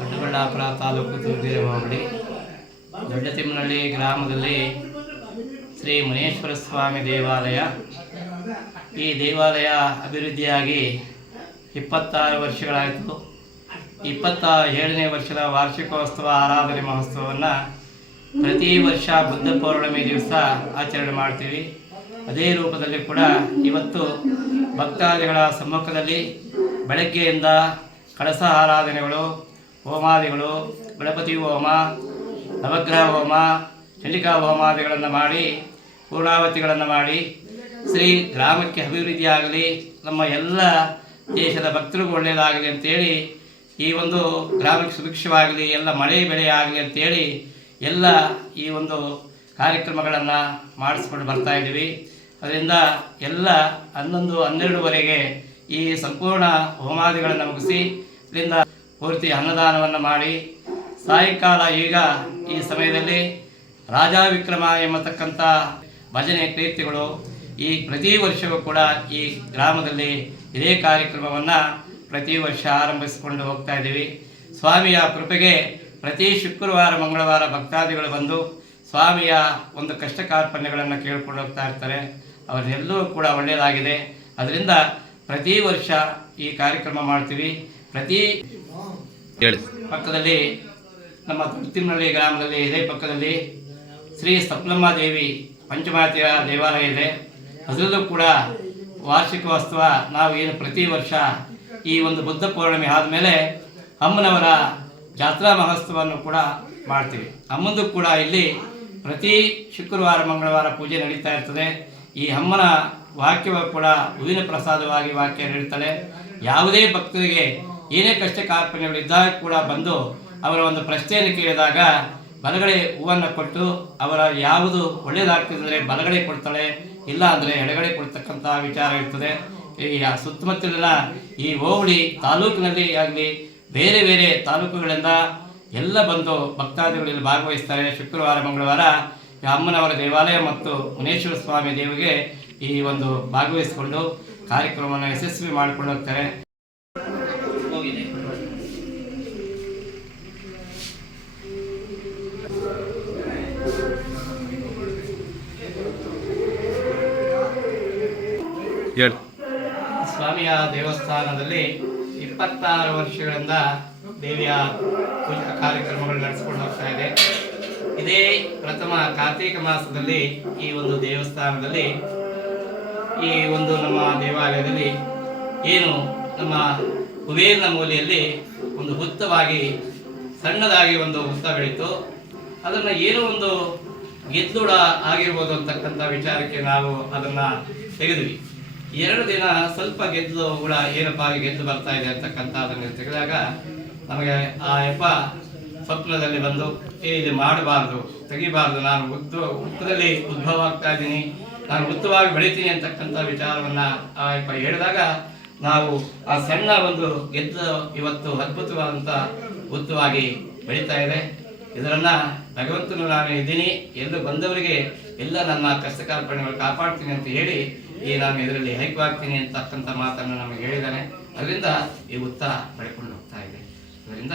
ದೊಡ್ಡಬಳ್ಳಾಪುರ ತಾಲೂಕು ತುರುವೇಕೆರೆ ಹೋಬಳಿ ದೊಡ್ಡತಿಮ್ಮನಹಳ್ಳಿ ಗ್ರಾಮದಲ್ಲಿ ಶ್ರೀ ಮುನೇಶ್ವರ ಸ್ವಾಮಿ ದೇವಾಲಯ. ಈ ದೇವಾಲಯ ಅಭಿವೃದ್ಧಿಯಾಗಿ 26 ವರ್ಷಗಳಾಯಿತು. 27ನೇ ವರ್ಷದ ವಾರ್ಷಿಕೋತ್ಸವ ಆರಾಧನೆ ಮಹೋತ್ಸವವನ್ನು ಪ್ರತಿ ವರ್ಷ ಬುದ್ಧ ಪೌರ್ಣಮಿ ದಿವಸ ಆಚರಣೆ ಮಾಡ್ತೀವಿ. ಅದೇ ರೂಪದಲ್ಲಿ ಕೂಡ ಇವತ್ತು ಭಕ್ತಾದಿಗಳ ಸಮ್ಮುಖದಲ್ಲಿ ಬೆಳಗ್ಗೆಯಿಂದ ಕಳಸ ಆರಾಧನೆಗಳು, ಹೋಮಾದಿಗಳು, ಗಣಪತಿ ಹೋಮ, ನವಗ್ರಹ ಹೋಮ, ಚಂಡಿಕಾ ಹೋಮಾದಿಗಳನ್ನು ಮಾಡಿ ಪೂರ್ಣಾವತಿಗಳನ್ನು ಮಾಡಿ ಶ್ರೀ ಗ್ರಾಮಕ್ಕೆ ಅಭಿವೃದ್ಧಿ ಆಗಲಿ, ನಮ್ಮ ಎಲ್ಲ ದೇಶದ ಭಕ್ತರಿಗೂ ಒಳ್ಳೆಯದಾಗಲಿ ಅಂತೇಳಿ, ಈ ಒಂದು ಗ್ರಾಮಕ್ಕೆ ಸುಭಿಕ್ಷವಾಗಲಿ, ಎಲ್ಲ ಮಳೆ ಬೆಳೆ ಆಗಲಿ ಅಂತೇಳಿ ಎಲ್ಲ ಈ ಒಂದು ಕಾರ್ಯಕ್ರಮಗಳನ್ನು ಮಾಡಿಸ್ಕೊಂಡು ಬರ್ತಾಯಿದ್ದೀವಿ. ಅದರಿಂದ ಎಲ್ಲ 11-12ವರೆಗೆ ಈ ಸಂಪೂರ್ಣ ಹೋಮಾದಿಗಳನ್ನು ಮುಗಿಸಿ ಇದರಿಂದ ಪೂರ್ತಿ ಅನ್ನದಾನವನ್ನು ಮಾಡಿ ಸಾಯಂಕಾಲ ಈಗ ಈ ಸಮಯದಲ್ಲಿ ರಾಜಾ ವಿಕ್ರಮ ಎಂಬತಕ್ಕಂಥ ಭಜನೆ ಕೀರ್ತಿಗಳು ಈ ಪ್ರತಿ ವರ್ಷವೂ ಕೂಡ ಈ ಗ್ರಾಮದಲ್ಲಿ ಇದೇ ಕಾರ್ಯಕ್ರಮವನ್ನು ಪ್ರತಿ ವರ್ಷ ಆರಂಭಿಸಿಕೊಂಡು ಹೋಗ್ತಾ ಇದ್ದೀವಿ. ಸ್ವಾಮಿಯ ಕೃಪೆಗೆ ಪ್ರತಿ ಶುಕ್ರವಾರ ಮಂಗಳವಾರ ಭಕ್ತಾದಿಗಳು ಬಂದು ಸ್ವಾಮಿಯ ಒಂದು ಕಷ್ಟ ಕಾರ್ಪಣ್ಯಗಳನ್ನು ಕೇಳ್ಕೊಂಡು ಹೋಗ್ತಾ ಇರ್ತಾರೆ. ಅವರೆಲ್ಲರೂ ಕೂಡ ಒಳ್ಳೆಯದಾಗಿದೆ. ಅದರಿಂದ ಪ್ರತಿ ವರ್ಷ ಈ ಕಾರ್ಯಕ್ರಮ ಮಾಡ್ತೀವಿ. ಪ್ರತಿ ಪಕ್ಕದಲ್ಲಿ ನಮ್ಮ ದೊಡ್ಡತಿಮ್ಮನಹಳ್ಳಿ ಗ್ರಾಮದಲ್ಲಿ ಇದೇ ಪಕ್ಕದಲ್ಲಿ ಶ್ರೀ ಸಪ್ಲಮ್ಮ ದೇವಿ ಪಂಚಮಾತೆಯ ದೇವಾಲಯ ಇದೆ. ಅದರಲ್ಲೂ ಕೂಡ ವಾರ್ಷಿಕೋತ್ಸವ ನಾವು ಏನು ಪ್ರತಿ ವರ್ಷ ಈ ಒಂದು ಬುದ್ಧ ಪೌರ್ಣಮಿ ಆದಮೇಲೆ ಅಮ್ಮನವರ ಜಾತ್ರಾ ಮಹೋತ್ಸವವನ್ನು ಕೂಡ ಮಾಡ್ತೀವಿ. ಅಮ್ಮಂದು ಕೂಡ ಇಲ್ಲಿ ಪ್ರತಿ ಶುಕ್ರವಾರ ಮಂಗಳವಾರ ಪೂಜೆ ನಡೀತಾ ಇರ್ತದೆ. ಈ ಅಮ್ಮನ ವಾಕ್ಯವು ಕೂಡ ಹೂವಿನ ಪ್ರಸಾದವಾಗಿ ವಾಕ್ಯ ನೀಡುತ್ತಾಳೆ. ಯಾವುದೇ ಭಕ್ತರಿಗೆ ಏನೇ ಕಷ್ಟ ಕಾರ್ಪಣ್ಯಗಳಿದ್ದಾಗ ಕೂಡ ಬಂದು ಅವರ ಒಂದು ಪ್ರಶ್ನೆಯನ್ನು ಕೇಳಿದಾಗ ಬಲಗಡೆ ಹೂವನ್ನು ಕೊಟ್ಟು ಅವರ ಯಾವುದು ಒಳ್ಳೆಯದಾಗ್ತಿದ್ರೆ ಬಲಗಡೆ ಕೊಡ್ತಾಳೆ, ಇಲ್ಲ ಅಂದರೆ ಎಡಗಡೆ ಕೊಡ್ತಕ್ಕಂಥ ವಿಚಾರ ಇರ್ತದೆ. ಈ ಸುತ್ತಮುತ್ತಲಿನ ಈ ಹೋಬಳಿ ತಾಲೂಕಿನಲ್ಲಿ ಆಗಲಿ ಬೇರೆ ಬೇರೆ ತಾಲೂಕುಗಳಿಂದ ಎಲ್ಲ ಬಂದು ಭಕ್ತಾದಿಗಳಲ್ಲಿ ಭಾಗವಹಿಸ್ತಾರೆ. ಶುಕ್ರವಾರ ಮಂಗಳವಾರ ಅಮ್ಮನವರ ದೇವಾಲಯ ಮತ್ತು ಮುನೇಶ್ವರ ಸ್ವಾಮಿ ದೇವಿಗೆ ಈ ಒಂದು ಭಾಗವಹಿಸಿಕೊಂಡು ಕಾರ್ಯಕ್ರಮವನ್ನು ಯಶಸ್ವಿ ಮಾಡಿಕೊಂಡು ಹೋಗ್ತಾರೆ. ಸ್ವಾಮಿಯ ದೇವಸ್ಥಾನದಲ್ಲಿ 26 ವರ್ಷಗಳಿಂದ ದೇವಿಯ ಪೂಜಾ ಕಾರ್ಯಕ್ರಮಗಳು ನಡೆಸಿಕೊಂಡು ಹೋಗ್ತಾ ಇದೆ. ಇದೇ ಪ್ರಥಮ ಕಾರ್ತಿಕ ಮಾಸದಲ್ಲಿ ಈ ಒಂದು ದೇವಸ್ಥಾನದಲ್ಲಿ ಈ ಒಂದು ನಮ್ಮ ದೇವಾಲಯದಲ್ಲಿ ಏನು ನಮ್ಮ ಕುಬೇರನ ಮೂಲೆಯಲ್ಲಿ ಒಂದು ಹುತ್ತವಾಗಿ ಸಣ್ಣದಾಗಿ ಒಂದು ಹುತ್ತ ಬೆಳೀತು. ಅದನ್ನು ಏನೋ ಒಂದು ಗೆದ್ದುಡ ಆಗಿರ್ಬೋದು ಅಂತಕ್ಕಂಥ ವಿಚಾರಕ್ಕೆ ನಾವು ಅದನ್ನು ತೆಗೆದ್ವಿ. 2 ದಿನ ಸ್ವಲ್ಪ ಗೆದ್ದು ಕೂಡ ಏನಪ್ಪ ಗೆದ್ದು ಬರ್ತಾ ಇದೆ ಅಂತಕ್ಕಂಥ ಅದನ್ನು ತೆಗೆದಾಗ ನಮಗೆ ಆ ಯಪ್ಪ ಸ್ವಪ್ನದಲ್ಲಿ ಬಂದು ಇದು ಮಾಡಬಾರ್ದು, ತೆಗಿಬಾರ್ದು, ನಾನು ಹುತ್ತದಲ್ಲಿ ಉದ್ಭವ ಆಗ್ತಾ ಇದ್ದೀನಿ, ನಾನು ಉತ್ತಮವಾಗಿ ಬೆಳಿತೀನಿ ಅಂತಕ್ಕಂಥ ವಿಚಾರವನ್ನು ಹೇಳಿದಾಗ ನಾವು ಆ ಸಣ್ಣ ಒಂದು ಗೆದ್ದು ಇವತ್ತು ಅದ್ಭುತವಾದಂಥ ಉತ್ತಮವಾಗಿ ಬೆಳೀತಾ ಇದೆ. ಇದರನ್ನು ಭಗವಂತನು ನಾನು ಇದ್ದೀನಿ, ಎಂದು ಬಂದವರಿಗೆ ಎಲ್ಲ ನನ್ನ ಕಷ್ಟ ಕಾರ್ಪಣ್ಯಗಳು ಕಾಪಾಡ್ತೀನಿ ಅಂತ ಹೇಳಿ ನಾನು ಇದರಲ್ಲಿ ಐಕ್ಯವಾಗ್ತೀನಿ ಅಂತಕ್ಕಂಥ ಮಾತನ್ನು ನಮಗೆ ಹೇಳಿದ್ದಾನೆ. ಅದರಿಂದ ಈ ಉತ್ಸಾಹ ಬೆಳ್ಕೊಂಡು ಹೋಗ್ತಾ ಇದೆ. ಇದರಿಂದ